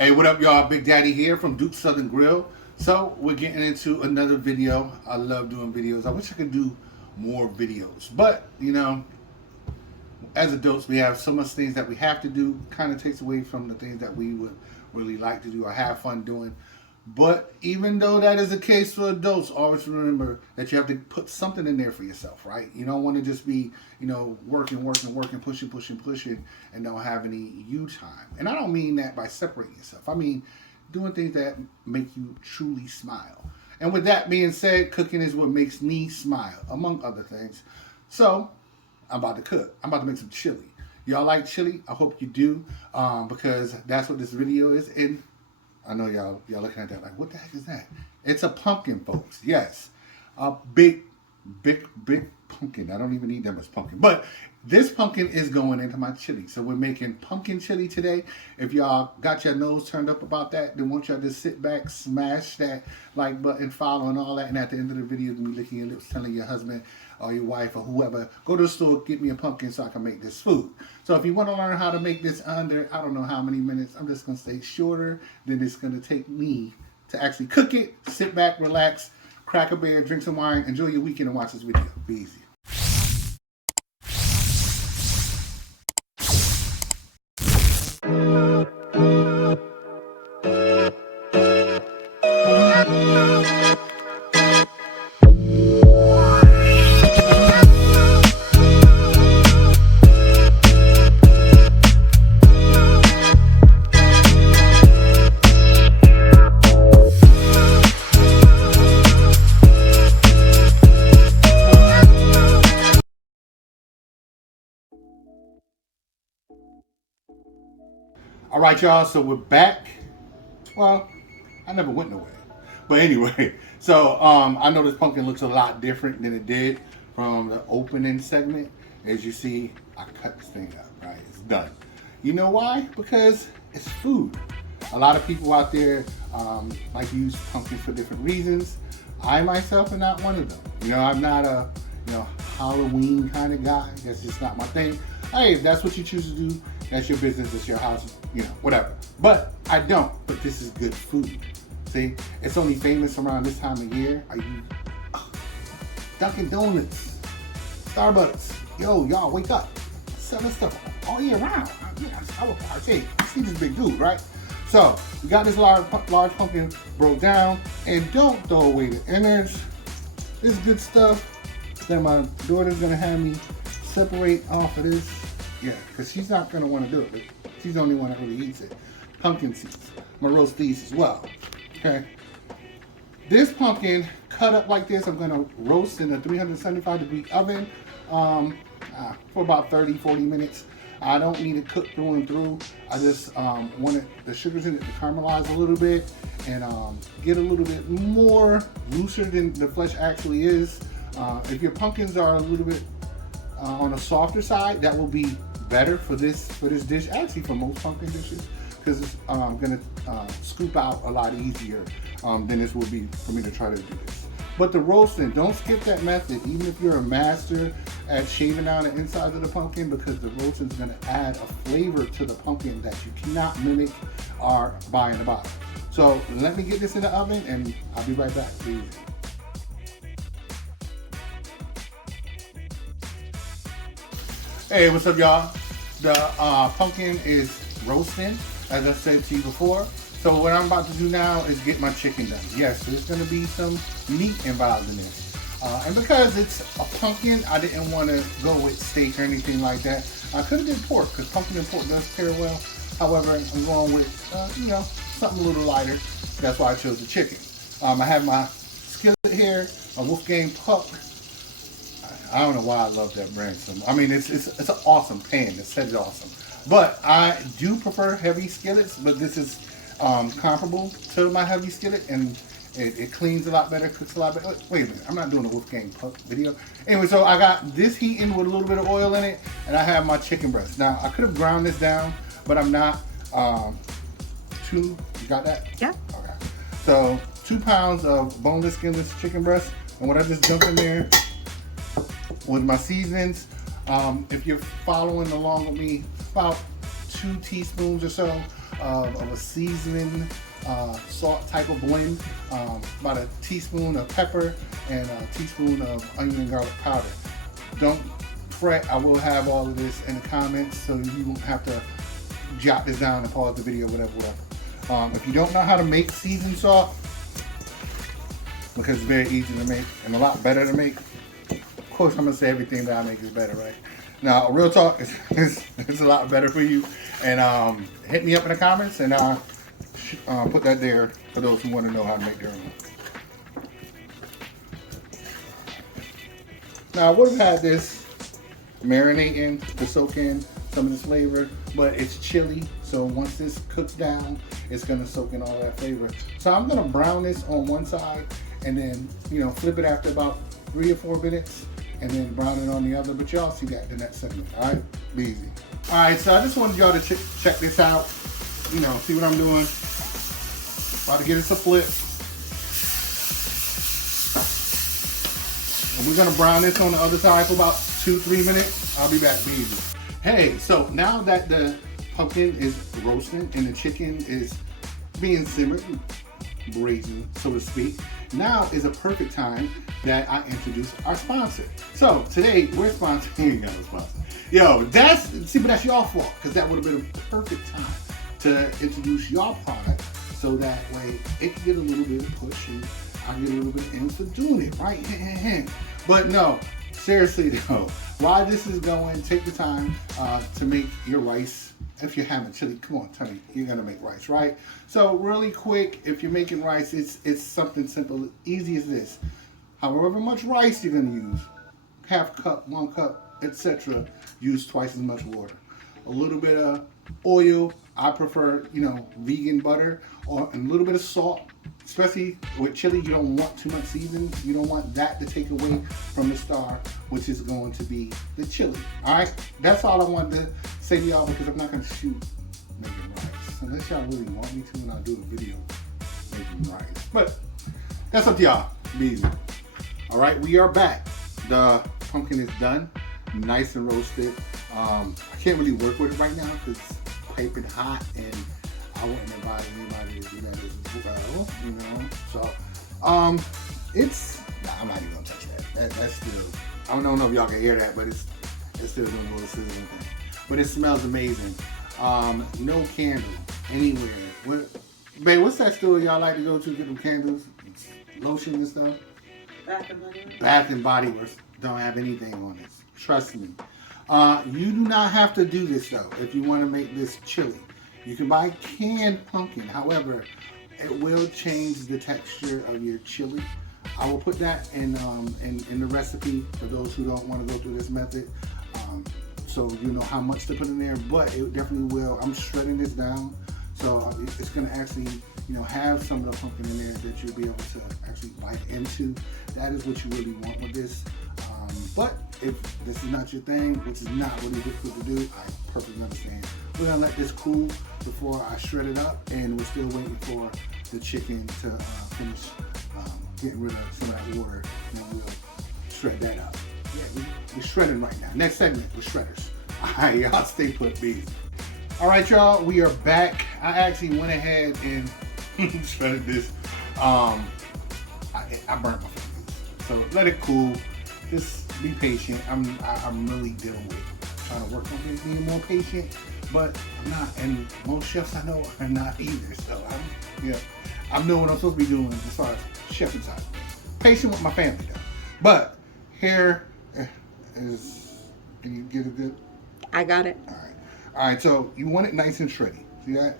Hey, what up, y'all? Big Daddy here from Duke Southern Grill. So we're getting into another video. I love doing videos. I wish I could do more videos, but you know, as adults, we have so much things that we have to do. Kind of takes away from the things that we would really like to do or have fun doing. But even though that is the case for adults, always remember that you have to put something in there for yourself, right? You don't want to just be, working, pushing, and don't have any you time. And I don't mean that by separating yourself. I mean doing things that make you truly smile. And with that being said, cooking is what makes me smile, among other things. So I'm about to cook. I'm about to make some chili. Y'all like chili? I hope you do, because that's what this video is. And I know y'all looking at that like, what the heck is that? It's a pumpkin, folks. Yes, a big pumpkin. I don't even need that much pumpkin. But this pumpkin is going into my chili. So we're making pumpkin chili today. If y'all got your nose turned up about that, then won't y'all just sit back, smash that like button, follow, and all that. And at the end of the video, you'll be licking your lips, telling your husband or your wife or whoever, go to the store, get me a pumpkin so I can make this food. So if you want to learn how to make this under, I don't know how many minutes, I'm just going to say shorter than it's going to take me to actually cook it. Sit back, relax, crack a beer, drink some wine, enjoy your weekend, and watch this video. Be easy. All right, y'all, so we're back. Well, I never went nowhere. But anyway, so I know this pumpkin looks a lot different than it did from the opening segment. As you see, I cut this thing up, right? It's done. You know why? Because it's food. A lot of people out there like to use pumpkins for different reasons. I myself am not one of them. I'm not a Halloween kind of guy. That's just not my thing. Hey, if that's what you choose to do, that's your business, it's your house, whatever. But I don't. But this is good food. See, it's only famous around this time of year. Dunkin' Donuts, Starbucks. Yo, y'all, wake up. Selling stuff all year round. I will partake. See this big dude, right? So we got this large pumpkin broke down, and don't throw away the innards. This is good stuff that my daughter's gonna have me separate off of this. Yeah, because she's not going to want to do it, but she's the only one that really eats it. Pumpkin seeds. I'm going to roast these as well. Okay. This pumpkin, cut up like this, I'm going to roast in a 375-degree oven for about 30-40 minutes. I don't need it cooked through and through. I just want the sugars in it to caramelize a little bit and get a little bit more looser than the flesh actually is. If your pumpkins are a little bit on the softer side, that will be better for this dish. Actually, for most pumpkin dishes, because it's gonna scoop out a lot easier than this will be for me to try to do this. But the roasting, don't skip that method, even if you're a master at shaving down the insides of the pumpkin, because the roasting is gonna add a flavor to the pumpkin that you cannot mimic or buy in the bottle. So let me get this in the oven, and I'll be right back. Please. Hey, what's up, y'all? The pumpkin is roasting, as I said to you before. So what I'm about to do now is get my chicken done. Yes, there's going to be some meat involved in this. And because it's a pumpkin, I didn't want to go with steak or anything like that. I could have did pork, because pumpkin and pork does pair well. However, I'm going with, something a little lighter. That's why I chose the chicken. I have my skillet here, a Wolfgang Puck. I don't know why I love that brand so much. I mean, it's an awesome pan. The set is awesome. But I do prefer heavy skillets, but this is comparable to my heavy skillet, and it cleans a lot better, cooks a lot better. Wait a minute, I'm not doing a Wolfgang Puck video. Anyway, so I got this heating with a little bit of oil in it, and I have my chicken breast. Now, I could have ground this down, but I'm not. You got that? Yeah. Okay. So 2 pounds of boneless, skinless chicken breast, and what I just dumped in there with my seasonings. If you're following along with me, about 2 teaspoons or so of a seasoning salt type of blend, about a teaspoon of pepper and a teaspoon of onion and garlic powder. Don't fret, I will have all of this in the comments so you won't have to jot this down and pause the video, whatever. If you don't know how to make seasoned salt, because it's very easy to make and a lot better to make, of course I'm going to say everything that I make is better, right? Now, real talk, it's a lot better for you. And hit me up in the comments and put that there for those who want to know how to make their own. Now, I would have had this marinating to soak in some of this flavor, but it's chili, so once this cooks down, it's gonna soak in all that flavor. So I'm gonna brown this on one side and then, flip it after about 3 or 4 minutes and then brown it on the other, but y'all see that in the next segment, all right? Be easy. All right, so I just wanted y'all to check this out, see what I'm doing. About to get us a flip. And we're gonna brown this on the other side for about 2-3 minutes. I'll be back, be easy. Hey, so now that the pumpkin is roasting and the chicken is being simmered, braised, so to speak, now is a perfect time that I introduce our sponsor. So today we're sponsoring, you got a sponsor. Yo, but that's y'all fault, because that would have been a perfect time to introduce y'all product so that way it can get a little bit of push and I can get a little bit into doing it, right? But no, seriously though, while this is going, take the time to make your rice. If you're having chili, come on, tell me you're gonna make rice, right? So really quick, if you're making rice, it's something simple, easy as this. However much rice you're gonna use, half cup, 1 cup, etc. Use twice as much water. A little bit of oil. I prefer, vegan butter, or a little bit of salt. Especially with chili, you don't want too much seasoning. You don't want that to take away from the star, which is going to be the chili. All right, that's all I wanted to say to y'all, because I'm not going to shoot making rice unless y'all really want me to, and I'll do a video making rice. But that's up to y'all. Be easy. All right, we are back. The pumpkin is done, nice and roasted. I can't really work with it right now because it's piping hot, and I wouldn't advise anybody to do that as well, So, I'm not even gonna touch that. That's still, I don't know if y'all can hear that, but it's still doing a little sizzling thing. But it smells amazing. No candle anywhere. Babe, what's that store y'all like to go to get them candles? Lotion and stuff? Bath and Body Works. Bath and Body Works don't have anything on this. Trust me. You do not have to do this though if you want to make this chili. You can buy canned pumpkin. However, it will change the texture of your chili. I will put that in the recipe for those who don't want to go through this method. So you know how much to put in there, but it definitely will. I'm shredding this down, so it's going to actually, have some of the pumpkin in there that you'll be able to actually bite into. That is what you really want with this. But if this is not your thing, which is not really difficult to do, I perfectly understand. We're gonna let this cool before I shred it up, and we're still waiting for the chicken to finish getting rid of some of that water, and we'll shred that up. Yeah, we're shredding right now. Next segment, we're shredders. All right, y'all stay put, bees. All right, y'all, we are back. I actually went ahead and shredded this. I burnt my fingers, so let it cool. Just be patient. I'm really dealing with trying to work on things, being more patient, but I'm not. And most chefs I know are not either. So I know what I'm supposed to be doing as far as chefing side. Patient with my family though. But here is. Can you get it good? I got it. All right. So you want it nice and shreddy. See that?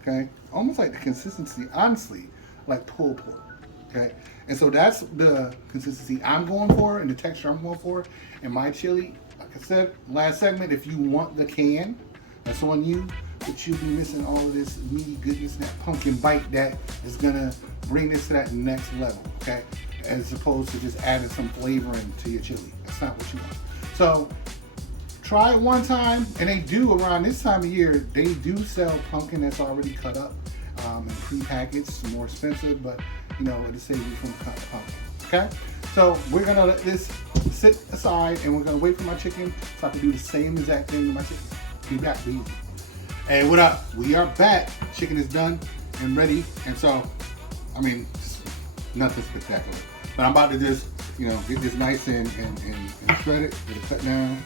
Okay. Almost like the consistency, honestly, like pulled pork. Okay, and so that's the consistency I'm going for and the texture I'm going for in my chili. Like I said, last segment, if you want the can, that's on you, but you'll be missing all of this meaty goodness, that pumpkin bite that is gonna bring this to that next level, okay? As opposed to just adding some flavoring to your chili. That's not what you want. So try it one time, and they do around this time of year, they do sell pumpkin that's already cut up and pre-packaged. It's more expensive, but it'll save you from cut pumpkin. Okay? So we're gonna let this sit aside, and we're gonna wait for my chicken so I can do the same exact thing with my chicken. Be back, be easy. Hey, what up? We are back. Chicken is done and ready. And so, I mean, nothing spectacular. But I'm about to just, get this nice and shred it. Get it cut down.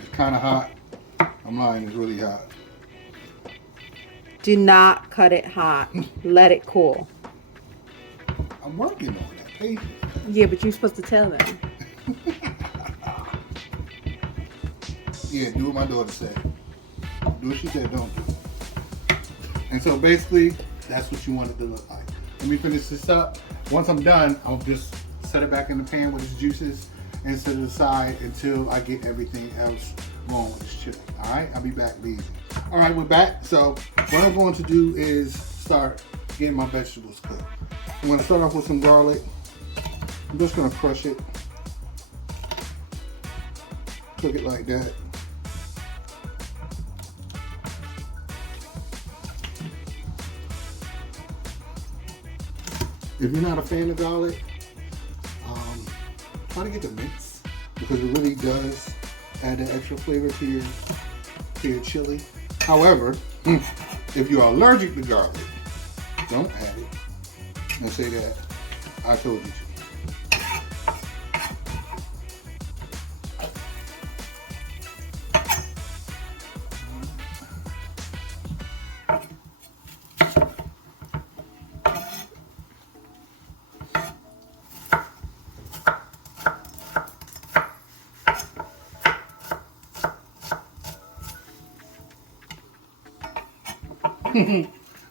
It's kind of hot. I'm lying, it's really hot. Do not cut it hot. Let it cool. I'm working on that, patience. Yeah, but you're supposed to tell them. Yeah, do what my daughter said. Do what she said, don't do it. And so basically, that's what you want it to look like. Let me finish this up. Once I'm done, I'll just set it back in the pan with its juices and set it aside until I get everything else going with this chili. All right, I'll be back, baby. All right, we're back. So what I'm going to do is start getting my vegetables cooked. I'm going to start off with some garlic. I'm just going to crush it. Cook it like that. If you're not a fan of garlic, try to get the mince because it really does add that extra flavor to your chili. However, if you are allergic to garlic, don't add it. And say that I told you to.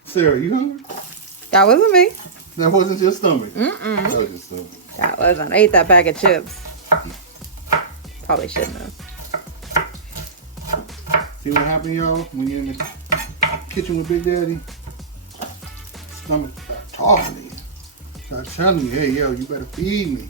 Sarah, you hungry? That wasn't me. That wasn't your stomach. Mm-mm. That was your stomach. That wasn't. I ate that bag of chips. Probably shouldn't have. See what happened, y'all? When you're in the kitchen with Big Daddy, stomach start talking to you. Start telling you, hey, yo, you better feed me.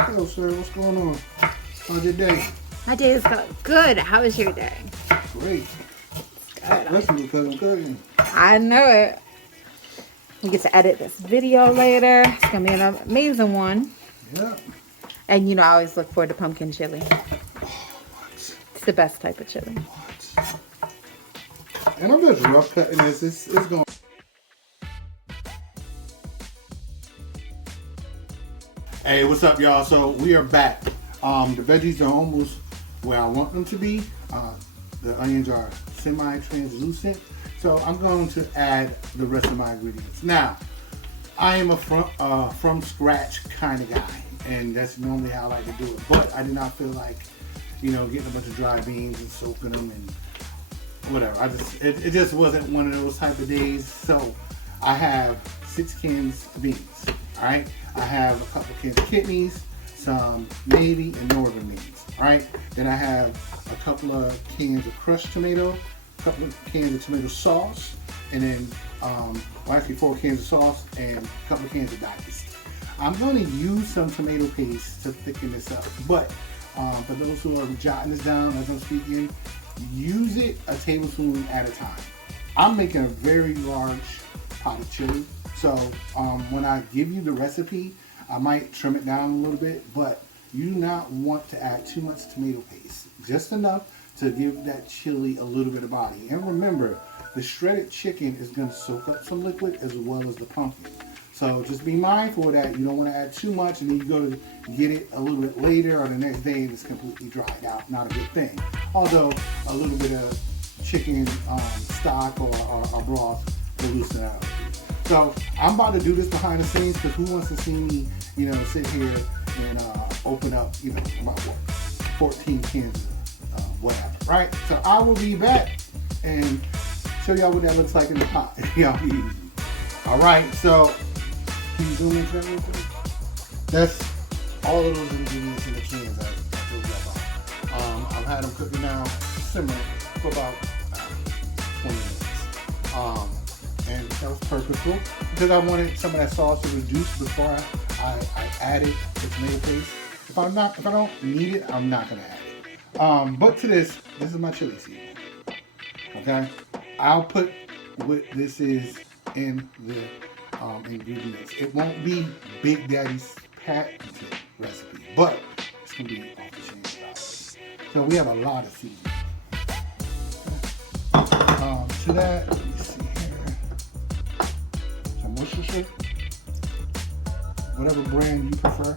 Hello, sir. What's going on? How's your day? My day is good. How was your day? Great. Good. Especially because I'm cooking. I know it. We get to edit this video later. It's going to be an amazing one. Yeah. And I always look forward to pumpkin chili. What? It's the best type of chili. What? And I'm just rough cutting this. It's going. Hey, what's up, y'all? So we are back. The veggies are almost where I want them to be. The onions are semi-translucent. So I'm going to add the rest of my ingredients. Now, I am a from scratch kind of guy, and that's normally how I like to do it. But I did not feel like, getting a bunch of dry beans and soaking them and whatever. It just wasn't one of those type of days. So I have 6 cans of beans. All right. I have a couple of cans of kidneys, some navy and northern beans. All right. Then I have a couple of cans of crushed tomato, a couple of cans of tomato sauce, and then actually 4 cans of sauce and a couple of cans of diced. I'm going to use some tomato paste to thicken this up, but for those who are jotting this down as I'm speaking, use it a tablespoon at a time. I'm making a very large pot of chili, so when I give you the recipe, I might trim it down a little bit, but you do not want to add too much tomato paste, just enough to give that chili a little bit of body. And remember, the shredded chicken is going to soak up some liquid as well as the pumpkin. So just be mindful of that. You don't want to add too much and then you go to get it a little bit later or the next day and it's completely dried out. Not a good thing. Although a little bit of chicken stock or broth will loosen it out. So I'm about to do this behind the scenes because who wants to see me, sit here and open up, about 14 cans of whatever, right? So I will be back and show y'all what that looks like in the pot. Y'all be easy. All right, so can you zoom into that real quick? That's all of those ingredients in the cans I told you about. I've had them cooking now, simmering for about 20 minutes. And that was purposeful because I wanted some of that sauce to reduce before I added the tomato paste. If I don't need it, I'm not gonna add it. But to this is my chili seasoning. Okay, I'll put what this is in the ingredients. It won't be Big Daddy's patented recipe, but it's gonna be off the chain style. So we have a lot of seasoning. To that, let me see here. Some Worcestershire, whatever brand you prefer,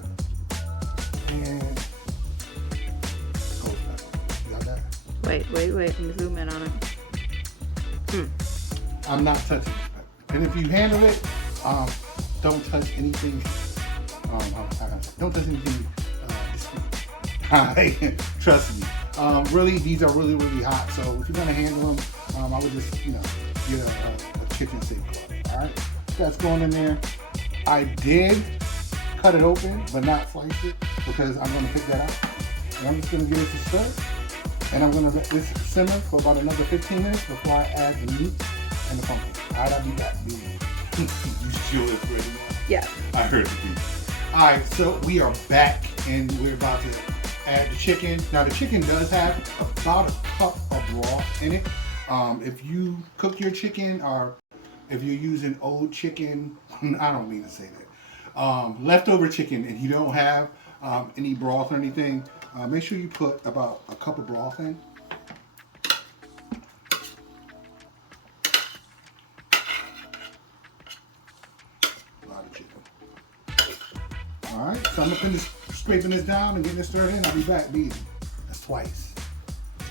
and ghost pepper. You got that? Wait. Let me zoom in on it. I'm not touching this pepper. And if you handle it, don't touch anything. Don't touch anything. Trust me. Really, these are really, really hot. So if you're gonna handle them, I would just, get a kitchen sink glove. All right, that's going in there. I did cut it open, but not slice it because I'm gonna pick that out. And I'm just gonna give it a stir. And I'm gonna let this simmer for about another 15 minutes before I add the meat and the pumpkin. All right, I'll be back. You sure it's ready now? Yeah. I heard the beat. All right, so we are back and we're about to add the chicken. Now the chicken does have about a cup of broth in it. If you cook your chicken or if you're using old chicken, I don't mean to say that, leftover chicken and you don't have any broth or anything, make sure you put about a cup of broth in. A lot of chicken. All right, so I'm gonna finish scraping this down and getting it stirred in. I'll be back, baby. That's twice.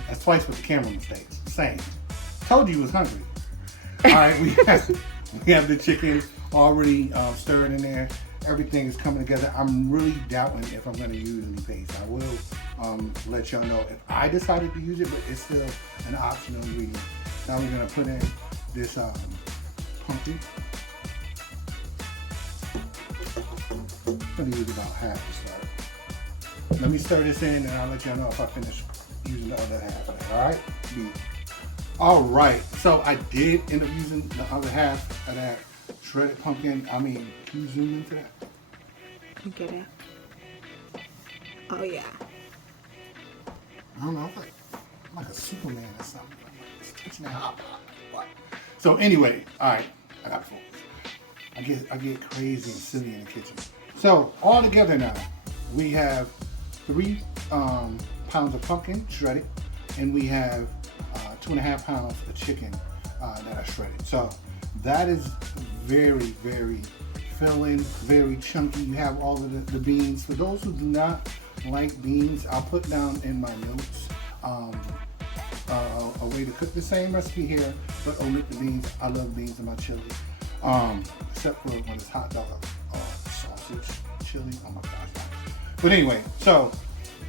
That's twice with the camera mistakes. Same. Told you was hungry. All right, we have the chicken already stirred in there. Everything is coming together. I'm really doubting if I'm going to use any paste. I will let y'all know if I decided to use it, but it's still an optional ingredient. Now we're going to put in this pumpkin. I'm going to use about half to start. Let me stir this in and I'll let y'all know if I finish using the other half of it. All right? All right. So I did end up using the other half of that shredded pumpkin. I mean, can you zoom into that? You get it? Oh yeah. I don't know. I'm like a Superman or something. It's touching that hot pot. So anyway, all right. I got to focus. I get crazy and silly in the kitchen. So all together now, we have 3 pounds of pumpkin shredded, and we have 2.5 pounds of chicken that are shredded. So that is very, very filling, very chunky. You have all of the beans. For those who do not like beans, I'll put down in my notes a way to cook the same recipe here, but omit the beans. I love beans in my chili, except for when it's hot dog or sausage chili. Oh my gosh. But anyway, so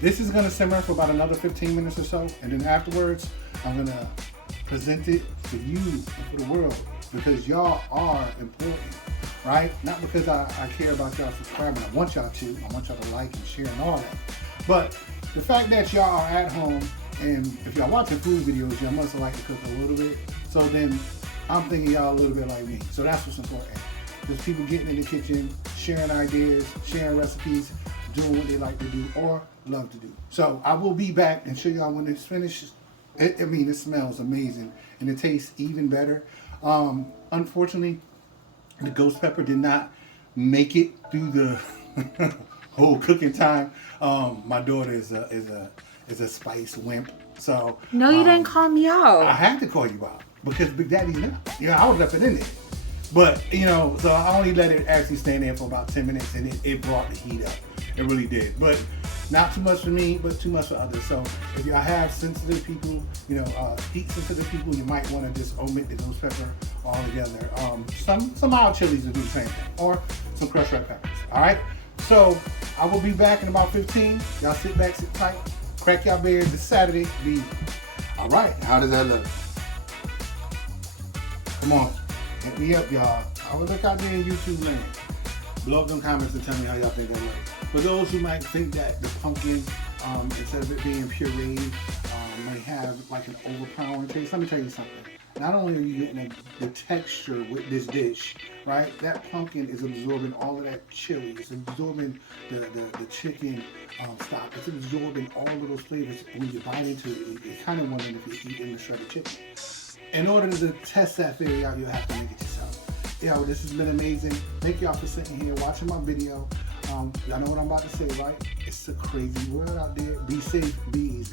this is gonna simmer for about another 15 minutes or so, and then afterwards, I'm gonna present it to you and for the world because y'all are important, right? Not because I care about y'all subscribing. I want y'all to. I want y'all to like and share and all that. But the fact that y'all are at home and if y'all watching food videos, y'all must like to cook a little bit. So then I'm thinking y'all a little bit like me. So that's what's important. Just people getting in the kitchen, sharing ideas, sharing recipes, doing what they like to do or love to do. So I will be back and show y'all when it's finished. It smells amazing and it tastes even better. Unfortunately, the ghost pepper did not make it through the whole cooking time. My daughter is a spice wimp, so no, you didn't call me out. I had to call you out because Big Daddy's not. I would have left it in there, but so I only let it actually stay in there for about 10 minutes, and it brought the heat up. It really did, but not too much for me, but too much for others. So if y'all have sensitive people, heat sensitive people, you might want to just omit the ghost pepper altogether. Some mild chilies will do the same thing, or some crushed red peppers. All right. So I will be back in about 15. Y'all sit back, sit tight, crack y'all beers. This Saturday. Be all right. How does that look? Come on, hit me up, y'all. I will look out there in YouTube land. Blow up them comments and tell me how y'all think that looks. For those who might think that the pumpkin, instead of it being pureed, may have like an overpowering taste, let me tell you something. not only are you getting the texture with this dish, right? That pumpkin is absorbing all of that chili. It's absorbing the chicken stock. It's absorbing all of those flavors. When you bite into it, you're kind of wondering if you're eating the shredded chicken. In order to test that theory out, you'll have to make it yourself. Yo, this has been amazing. Thank y'all for sitting here watching my video. Y'all know what I'm about to say, right? It's a crazy world out there. Be safe, be easy.